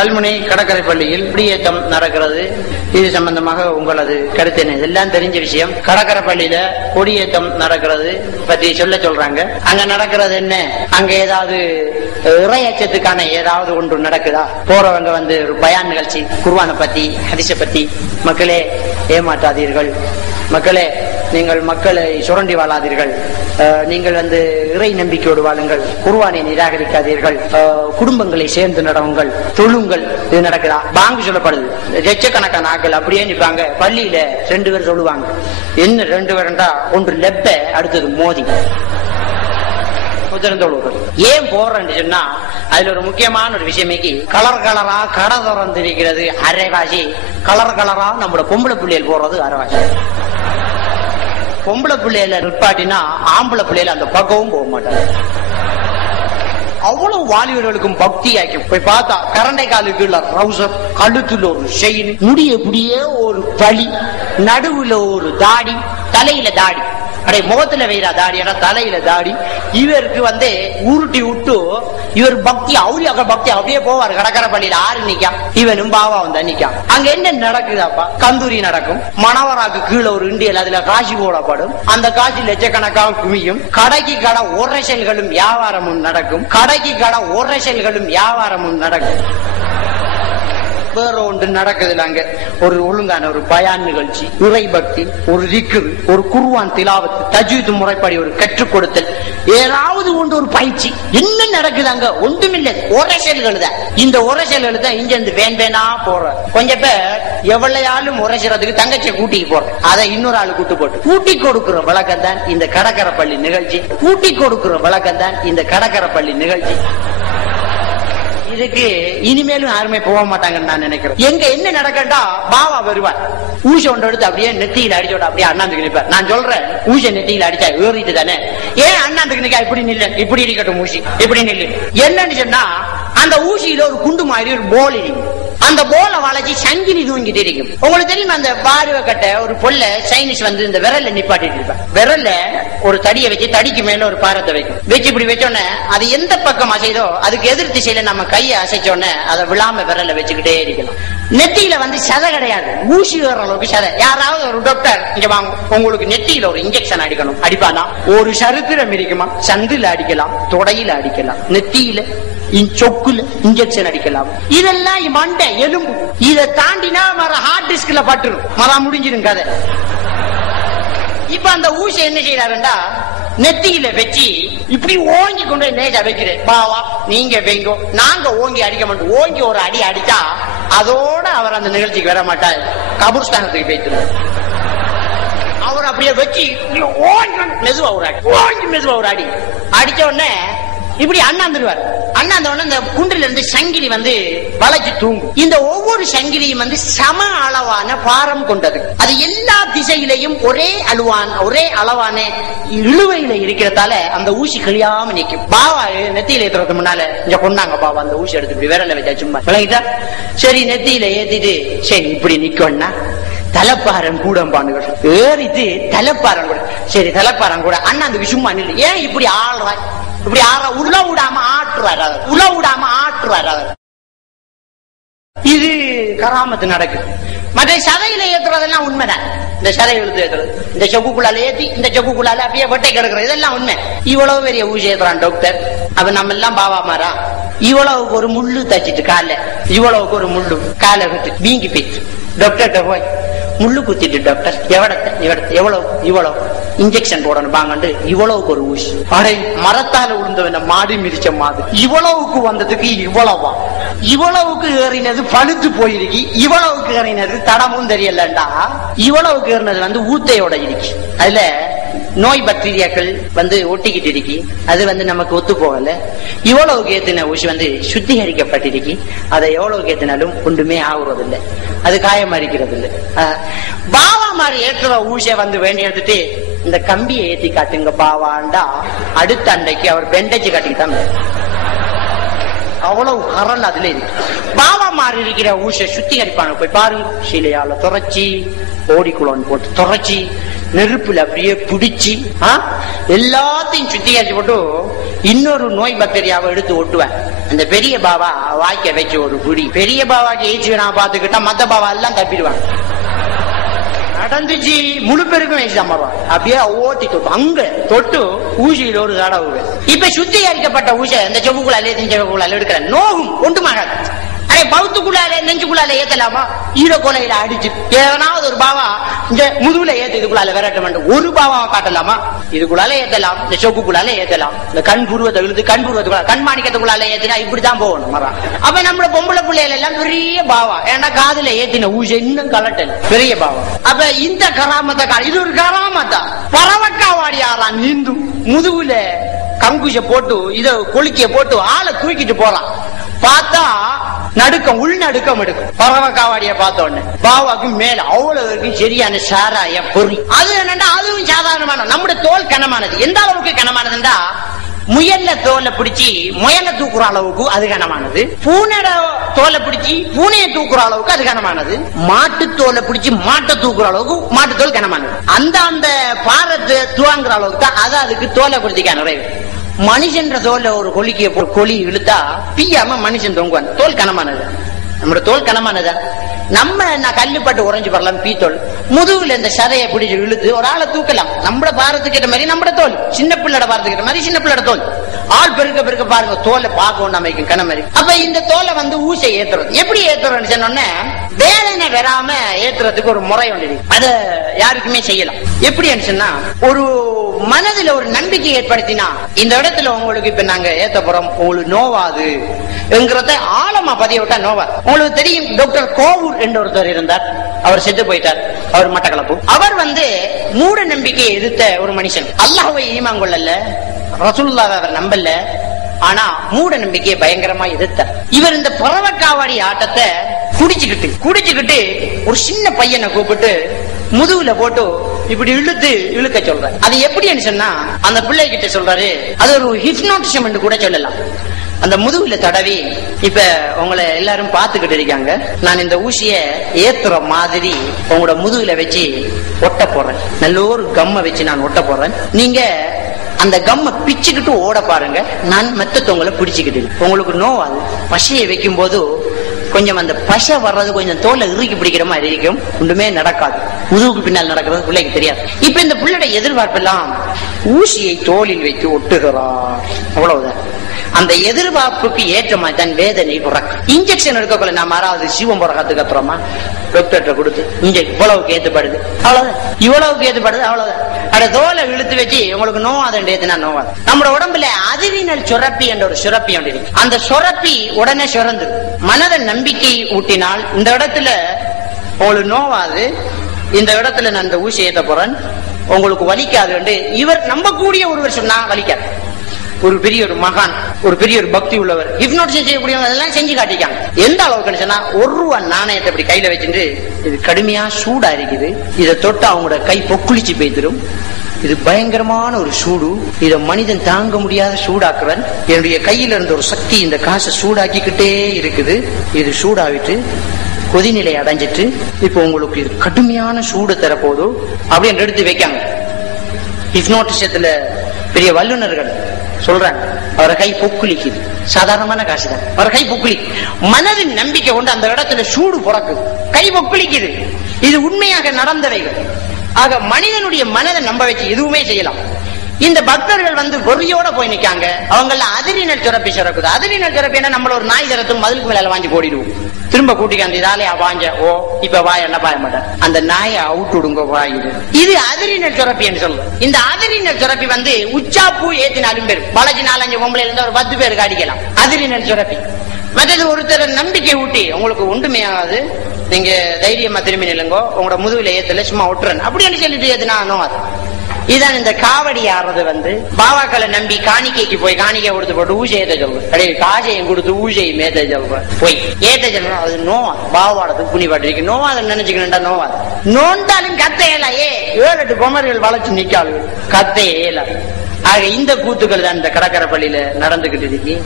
கல்முனை கடற்கரை பள்ளியில் குடியேற்றம் நடக்கிறது. இது சம்பந்தமாக உங்களது கருத்து என்ன? இதெல்லாம் தெரிஞ்ச விஷயம். கடற்கரை பள்ளியில கொடியேற்றம் நடக்கிறது பத்தி சொல்றாங்க. அங்க நடக்கிறது என்ன? அங்க ஏதாவது இறையச்சத்துக்கான ஏதாவது ஒன்று நடக்குதா? போறவங்க வந்து ஒரு பயான் நிகழ்ச்சி, குர்ஆனை பத்தி, ஹதீஸை பத்தி. மக்களே ஏமாற்றாதீர்கள், மக்களே நீங்கள் மக்களை சுரண்டி வாழாதீர்கள், நீங்கள் வந்து இறை நம்பிக்கையோடு வாழுங்கள், குர்ஆனை நிராகரிக்காதீர்கள், குடும்பங்களை சேர்ந்து நடவுங்கள், தொழுங்கள். இது நடக்குதா? பாங்கு சொல்லப்படுது. லட்சக்கணக்கான ஆக்கள் அப்படியே நிற்பாங்க. பள்ளியில 2 பேர் சொல்லுவாங்க. என்ன 2 பேருண்டா? ஒன்று லெப்ப, அடுத்தது மோதி. ஏன் போறேன்னு சொன்னா அதுல ஒரு முக்கியமான ஒரு விஷயமேக்கு கலர் கலரா கடை திறந்திருக்கிறது அரைவாசி. கலர் கலரா நம்மளோட பொம்பளை பிள்ளைகள் போறது அரைவாசி. பொம்பளை பிள்ளையில நிற்பாட்டினா ஆம்பளை பிள்ளையில அந்த பக்கமும் போக மாட்டாங்க. அவ்வளவு வாலிபர்களுக்கும் பக்தி ஆக்கும். போய் பார்த்தா கரண்டை காலுக்கு ரவுசர், கழுத்துல ஒரு செயின், முடிய இப்படியே ஒரு பழி, நடுவுல ஒரு தாடி, தலையில தாடி. அடே முகத்துல வைரா தாடி, தலையில தாடி. இவருக்கு வந்து உருட்டி விட்டு இவர் பக்தி அவுரியாக பக்தி அப்படியே போவார். கடற்கரை பள்ளியில 6 நிக்கா, இவனும் பாவா வந்து நிக்கா. அங்க என்ன நடக்குதாப்பா? கந்தூரி நடக்கும். மணவராக்கு கீழே ஒரு இண்டியல், அதுல காட்சி போடப்படும். அந்த காட்சி லட்சக்கணக்காக குமியும். கடைக்கு கடை உரைசல்களும் வியாபாரமும் நடக்கும். கடைக்கு கடை உரைசல்களும் வியாபாரமும் நடக்கும். வேற ஒன்று நடக்குதுல அங்க ஒரு ஒழுங்கான ஒரு பயான் நிகழ்ச்சி, இறை பக்தி, ஒரு திக்ர், ஒரு குர்ஆன் திலாவத், தஜ்வீத் முறைப்படி ஒரு கற்றுக் கொடுத்தல், ஏதாவது ஒன்று ஒரு பயிற்சி. என்ன நடக்குது அங்க? ஒன்றுமில்லை, உரைசல்கள் தான். இந்த உரைசல்கள் தான் இங்க இருந்து வேண்டா போற. கொஞ்சம் பேர் எவ்வளையாலும் உரைசறதுக்கு தங்கச்சியை கூட்டிக்கு போற, அதை இன்னொரு ஆளு கூட்டு போட்டு கூட்டி கொடுக்கிற வழக்கம் தான் இந்த கடற்கரை பள்ளி நிகழ்ச்சி. கூட்டி கொடுக்கிற வழக்கம் தான் இந்த கடற்கரை பள்ளி நிகழ்ச்சி. இதுக்கு இனிமேலும் யாருமே போக மாட்டாங்கன்னு நான் நினைக்கிறேன். எங்க என்ன நடக்கண்டா பாவா வருவார், ஊசி ஒன்று எடுத்து அப்படியே நெத்தியில அடிச்சோட அப்படியே அண்ணாந்துக்கு நிற்பார். நான் சொல்றேன், ஊசி நெத்தியில அடிச்சா ஏறிட்டு தானே, ஏன் அண்ணாந்துக்கு நிக்கா? இப்படி நில்ல, இப்படி இருக்கட்டும் ஊசி, இப்படி நில்லு. என்னன்னு சொன்னா அந்த ஊசியில ஒரு குண்டு மாதிரி ஒரு போல் இருக்கும். அந்த போலை வளைச்சி சங்கிலி தூங்கிட்டு இருக்கும். உங்களுக்கு தெரியும், அந்த பார்வை கட்ட ஒரு பொல்ல சைனீஸ் வந்து இந்த விரல்ல நிப்பாட்டிட்டு இருப்பேன். விரல்ல ஒரு தடியை வச்சு, தடிக்கு மேல ஒரு பாரத்தை வைக்கும். வச்சு இப்படி வச்சோடனே அது எந்த பக்கம் அசைதோ அதுக்கு எதிர் திசையில நம்ம கையை அசைச்சோடனே அதை விழாம விரல்ல வச்சுக்கிட்டே இருக்கலாம். நெத்தியில வந்து சதை கிடையாது, ஊசி வேற அளவுக்கு சதை. யாராவது ஒரு டாக்டர் இங்க வாங்க, உங்களுக்கு நெத்தியில ஒரு இன்ஜெக்ஷன் அடிக்கணும், அடிப்பானா? ஒரு சரித்திரம் இருக்குமா? சந்தில அடிக்கலாம், தொடையில அடிக்கலாம், நெத்தியில சொக்குல இன்ஜெக்ஷன் அடிக்கலாம். இதெல்லாம் மண்டை எலும்பு. இதை தாண்டினா மர ஹார்ட் டிஸ்க்ல பட்டுரும், மரம் முடிஞ்சிடும் கதை. இப்ப அந்த ஊசி என்ன செய்யறாருண்டா நெத்தியில வச்சு இப்படி ஓங்கி கொண்டு நேஜா வைக்கிறேன். பாவா நீங்க வைங்கோ, நாங்க ஓங்கி அடிக்க மாட்டோம். ஓங்கி ஒரு அடி அடிச்சா அதோட அவர் அந்த நிகழ்ச்சிக்கு வர மாட்டார், கபூர்ஸ்தானத்துக்கு போயிட்டு. அவர் அப்படியே வச்சு மெதுவா ஒரு அடி, ஓங்கி மெதுவா ஒரு அடி அடிச்ச உடனே இப்படி அண்ணாந்துருவார். அண்ணாந்த உடனே இந்த குன்றில இருந்து சங்கிலி வந்து வளைச்சு தூங்கும். இந்த ஒவ்வொரு சங்கிலியும் வந்து சம அளவான பாரம் கொண்டது. அது எல்லா திசையிலையும் ஒரே அளவான இழுவையில இருக்கிறதால அந்த ஊசி கிளியாம நிற்கும். பாவா நெத்தியில ஏத்துறதுக்கு முன்னால இங்க கொண்டாங்க பாவா, அந்த ஊசி எடுத்து இப்படி விரல வச்சா சும்மா விளங்கிட்டா. சரி நெத்தியில ஏத்திட்டு சரி இப்படி நிக்கணும்னா தலைப்பாரம் கூட பாண்டுகள் ஏறிட்டு தலைப்பாரம் கூட. சரி தலைப்பாரம் கூட அண்ணாந்துக்கு சும்மா நில்லு, ஏன் இப்படி ஆள்றாய்? இப்படி உள்ள விடாம ஆட்டுறாரு, உள்ள விடாம ஆட்டுறாரு. இது கராமத்து நடக்குது. மற்ற சதையில ஏத்துறதெல்லாம் உண்மைதான். இந்த சதை இழுத்து ஏத்துறது, இந்த சொக்குக்குள்ளால ஏத்தி இந்த சொக்குக்குள்ளால அப்படியே வெட்டை கிடக்குறது, இதெல்லாம் உண்மை. இவ்வளவு பெரிய ஊசி ஏத்துறான் டாக்டர். அப்ப நம்ம எல்லாம் பாவா மாறா. இவ்வளவுக்கு ஒரு முள்ளு தச்சிட்டு கால, இவ்வளவுக்கு ஒரு முள்ளு காலை விட்டு வீங்கி போயிட்டு டாக்டர்கிட்ட போய் முள்ளு குத்திட்டு டாக்டர் எவ்வளவு இவ்வளவு இன்ஜெக்ஷன் போடணும் பாங்கண்டு இவ்வளவுக்கு ஒரு ஊசி. அடே மரத்தால உளுந்தவன மாடி மிதிச்ச மாதிரி இவ்வளவுக்கு வந்ததுக்கு இவ்வளவா? இவ்வளவுக்கு ஏறினது பழுத்து போயிருக்கு, இவ்வளவுக்கு ஏறினது தடமும் தெரியலண்டா. இவ்வளவுக்கு ஏறினது வந்து ஊத்தையோட இருக்கு. அதுல நோய் பாக்டீரியாக்கள் வந்து ஒட்டிக்கிட்டு இருக்கு, அது வந்து நமக்கு ஒத்து போகல. இவ்வளவுக்கு ஏத்தின ஊசி வந்து சுத்திகரிக்கப்பட்டிருக்கு, அதை எவ்வளவுக்கு ஏத்தினாலும் ஒன்றுமே ஆகுறது இல்லை, அது காயமா இருக்கிறது இல்லை. பாவா மாதிரி ஏற்றுற ஊசிய வந்து வேண்டி எடுத்துட்டு இந்த கம்பியை ஏத்தி காட்டுங்க பாவாண்டா அடுத்த அண்டைக்கு அவர் பெண்டேஜ் காட்டிக்கிட்டாங்க. அவ்வளவு கரல் அதுல இருக்கு. பாவா மாறி இருக்கிற ஊசிய சுத்திகரிப்பாங்க. போய் பாருங்க, சீலையால துறைச்சி ஓடிக்குளம் போட்டு துறைச்சி நெருப்புல அப்படியே பிடிச்சி எல்லாத்தையும் சுத்திகரிச்சு போட்டு இன்னொரு நோய் பாக்டீரியாவை எடுத்து ஒட்டுவேன். அந்த பெரிய பாவா வாய்க்க வச்சு ஒரு குடி, பெரிய பாவாக்கு ஏச்சு நான் பாத்துக்கிட்டா மத்த பாவா எல்லாம் தப்பிடுவாங்க. நடந்துச்சு, முழு பேருக்கும் ஏச்சு தான் வருவாங்க. அப்படியே ஓட்டி தொட்டு அங்க தொட்டு ஊசியில் ஒரு தடவை. இப்ப சுத்திகரிக்கப்பட்ட ஊசை இந்த செவ்வுக்குள்ளாலே செவ்வுக்குள்ளால எடுக்கிற நோகும் ஒன்றுமாகாது. அதே பௌத்துக்குள்ளால நெஞ்சுக்குள்ளால ஏத்தலாமா? ஈரக்கொலையில அடிச்சு ஏதாவது ஒரு பாவா இந்த முதுகுல ஏத்து இதுக்குள்ளால விரட்ட ஒரு பாவாவை காட்டலாமா? இதுக்குள்ளால ஏத்தலாம், இந்த சொக்குக்குள்ளால ஏத்தலாம், இந்த கண் பூர்வத்தை இழுத்து கண் பூர்வத்துக்குள்ள கண்மாணிக்கத்துக்குள்ளால ஏத்தினா இப்படித்தான் போகணும். அப்ப நம்மள பொம்பளை பிள்ளைகள் எல்லாம் பெரிய பாவா, ஏன்னா காதுல ஏத்தின ஊசி இன்னும் கலட்டல் பெரிய பாவா. அப்ப இந்த கராமத்தை இது ஒரு கராமத்தா பறவக்காவாடி ஆறான் இந்து முதுகுல கங்குஷ போட்டு இத கொளுக்கிய போட்டு ஆளை தூக்கிட்டு போறான். பார்த்தா நடுக்கம், உள்நடுக்கம் எடுக்கும். பறவை காவாடிய பார்த்த உடனே பாவாக்கு மேல அவ்வளவு சரியான சாராய பொறி. அது என்னன்னா அதுவும் சாதாரணமான நம்முடைய தோல் கனமானது. எந்த அளவுக்கு கனமானதுண்டா முயல்ல தோலை பிடிச்சி முயலை தூக்குற அளவுக்கு அது கனமானது. பூனோட தோலை பிடிச்சி பூனையை தூக்குற அளவுக்கு அது கனமானது. மாட்டு தோலை பிடிச்சி மாட்டை தூக்குற அளவுக்கு மாட்டு தோல் கனமானது. அந்த பாரத்தை துவாங்குற அளவுக்கு தான் அது அதுக்கு தோலை பிடிச்சிக்க நிறைவு. மனுஷன்ற தோல்ல ஒரு கொலிக்கிய கொலி இழுத்தா பியாம மனுஷன் தொங்குவான். தோல் கனமானது, நம்மளோட தோல் கனமானதா. நம்ம நான் கல்லுப்பட்டு உறைஞ்சு வரலாம் பீத்தோல். முதுகுல இந்த சதையை பிடிச்சு இழுத்து ஒரு ஆளை தூக்கலாம். நம்மளோட பாரத்துக்கிட்ட மாதிரி நம்மளோட தோல், சின்ன பிள்ளோட பாரத்துக்கிட்ட மாதிரி சின்ன பிள்ளோட தோல். ஆள் பெருக்க பெருக்க பாருங்க தோலை பார்க்க அமைக்கும் கன மாதிரி. அப்ப இந்த தோலை வந்து ஊசை ஏத்துறது எப்படி ஏத்துறோம்னு சொன்னோன்னே வேதனை வராம ஏத்துறதுக்கு ஒரு முறை ஒன்று இருக்கு. அத யாருக்குமே செய்யலாம். எப்படி சொன்னா ஒரு மனதில் ஒரு நம்பிக்கை ஏற்படுத்தினா இந்த இடத்துல உங்களுக்கு இப்ப நாங்க ஏத்த போறோம், உங்களுக்கு நோவாது என்கிறத ஆழமா பதிய விட்டா நோவா. உங்களுக்கு தெரியும் டாக்டர் கோவூர் என்ற ஒருத்தர் இருந்தார். அவர் செத்து போயிட்டார். அவர் மட்டக்களப்பு. அவர் வந்து மூட நம்பிக்கையை எதிர்த்த ஒரு மனுஷன். அல்லாஹ்வை ஈமான் கொள்ளல, ரசூலுல்லாஹ்வை அவர் நம்பல, ஆனா மூட நம்பிக்கையை பயங்கரமா எதிர்த்தார். இவர் இந்த பறவக்காவாடி ஆட்டத்தை குடிச்சுக்கிட்டு ஒரு சின்ன பையனை கூப்பிட்டு முதுகுல போட்டு இப்படி இழுக்க சொல்ற. அது எப்படின்னு சொன்னா அந்த பிள்ளை கிட்ட சொல்றாரு, அது ஒரு ஹிப்னோட்டிசம் என்று கூட சொல்லலாம். அந்த முதுகுல தடவி இப்ப உங்களை எல்லாரும் பாத்துக்கிட்டு இருக்காங்க, நான் இந்த ஊசிய ஏத்துற மாதிரி உங்களோட முதுகுல வச்சு ஒட்ட போறேன். நல்ல ஒரு கம்ம வச்சு நான் ஒட்ட போறேன். நீங்க அந்த கம்ம பிச்சுக்கிட்டு ஓட பாருங்க, நான் மெத்தவங்களை பிடிச்சுக்கிட்டு. உங்களுக்கு நோவாது. பசையை வைக்கும் போது கொஞ்சம் அந்த பசை வர்றது கொஞ்சம் தோலை இறுக்கி பிடிக்கிற மாதிரி இருக்கும். ஒன்றுமே நடக்காது. முதுகுக்கு பின்னால் நடக்கிறது பிள்ளைக்கு தெரியாது. இப்ப இந்த பிள்ளையோட எதிர்பார்ப்பெல்லாம் ஊசியை தோலில் வைத்து ஒட்டுகிறார், அவ்வளவுதான். அந்த எதிர்பார்ப்புக்கு ஏற்ற மாதிரி தான் வேதனை பிறக்கும். இன்ஜெக்ஷன் எடுக்கக்குள்ள நாம யாராவது சிவம் போற கத்துக்கு அப்புறமா டாக்டர்கிட்ட கொடுத்து இவ்வளவுக்கு ஏத்துப்படுது, அவ்வளவுதான், இவ்வளவுக்கு ஏத்துப்படுது, அவ்வளவுதான். அட தோலை இழுத்து வச்சு உங்களுக்கு நோவாதன் ஏத்துனா நோவாது. நம்ம உடம்புல அதிரினல் சுரப்பி என்ற ஒரு சுரப்பி ஒன்று இருக்கு. அந்த சுரப்பி உடனே சுரந்து மனத நம்பிக்கை ஊட்டினால் இந்த இடத்துல உங்களுக்கு நோவாது, இந்த இடத்துல நான் இந்த ஊசி ஏத்த போறேன், உங்களுக்கு வலிக்காது. இவர் நம்பக்கூடிய ஒருவர் சொன்னா வலிக்காது. ஒரு பெரிய ஒரு மகான், ஒரு பெரிய ஒரு பக்தி உள்ளவர், ஹிப்னோட்டிசம் செய்யக்கூடியவங்க அதெல்லாம் செஞ்சு காட்டிக்காங்க. எந்த அளவுக்கு சொன்னா ₹1 நாணயத்தை இப்படி கையில வச்சுட்டு இது கடுமையா சூடா இருக்குது, இதை தொட்டு அவங்களோட கை பொக்குளிச்சு போய்த்திரும், இது பயங்கரமான ஒரு சூடு, இத மனிதன் தாங்க முடியாத சூடாக்குறன், என்னுடைய கையில இருந்த ஒரு சக்தி இந்த காசை சூடாக்கிக்கிட்டே இருக்குது, இது சூடாவிட்டு கொதிநிலை அடைஞ்சிட்டு இப்ப உங்களுக்கு இது கடுமையான சூடு தரப்போது அப்படின்னு எடுத்து வைக்காங்க. ஹிப்னோட்டிசத்துல பெரிய வல்லுநர்கள் சொல்றாங்க, அவரை கை பொக்குளிக்குது, சாதாரணமான காசு தான், அவர் கை பொக்குளி, மனதின் நம்பிக்கை கொண்டு அந்த இடத்துல சூடு பிறக்குது, கை பொக்குளிக்குது. இது உண்மையாக நடந்தவைகள். ஆக மனிதனுடைய மனதை நம்ப வச்சு எதுவுமே செய்யலாம். இந்த பக்தர்கள் வந்து வெறியோட போய் நிக்காங்க, அவங்கள அதிரினல் சுரப்பி சுரக்குது. அதிரினல் சுரப்பி என்ன, நம்மள ஒரு நாய் தரத்தும் மதுளுக்கு மேல வாங்கி போடிடுவோம், திரும்ப கூட்டிக்காந்து இதாலையா வாங்க, ஓ இப்ப வாய் என்ன பாய மாட்டேன், அந்த நாயை அவுட்டு விடுங்க வாயுது. இது அதிரினல் சுரப்பி என்று சொல்லுவோம். இந்த அதிரினல் சுரப்பி வந்து உச்சாப்பூ ஏத்தினாலும் பேர் பாலாஜி 4-5 பொம்பளை இருந்தா ஒரு 10 பேருக்கு அடிக்கலாம். அதிரினல் சுரப்பி. மற்றது ஒருத்தர் நம்பிக்கை ஊட்டி உங்களுக்கு ஒன்றுமே ஆகாது, நீங்க தைரியமா திரும்பி நில்லுங்கோ, உங்களோட முதுகுல ஏத்துல சும்மா ஒட்டுறேன் அப்படின்னு சொல்லிட்டு ஏத்துனா நோவாது. இதான் இந்த காவடி ஆடுறது வந்து பாவாக்களை நம்பி காணிக்கைக்கு போய் காணிக்கை கொடுத்து போட்டு ஊசி ஏத்த சொல்றேன், அப்படியே காசையும் கொடுத்து ஊசியையும் ஏத்த சொல்றேன், போய் ஏத்த சொல்றேன். அது நோவா, பாவாடத்துக்கு புனி பாட்டு நோவாத நினைச்சுக்கணும்டா, நோவாது. நோண்டாலும் கத்தையல 7-8 பொம்மர்கள் வளைச்சு நிக்காளு, கத்தையே. ஆக இந்த கூத்துக்கள் தான் இந்த கடற்கரை பள்ளியில நடந்துகிட்டு இருக்கு.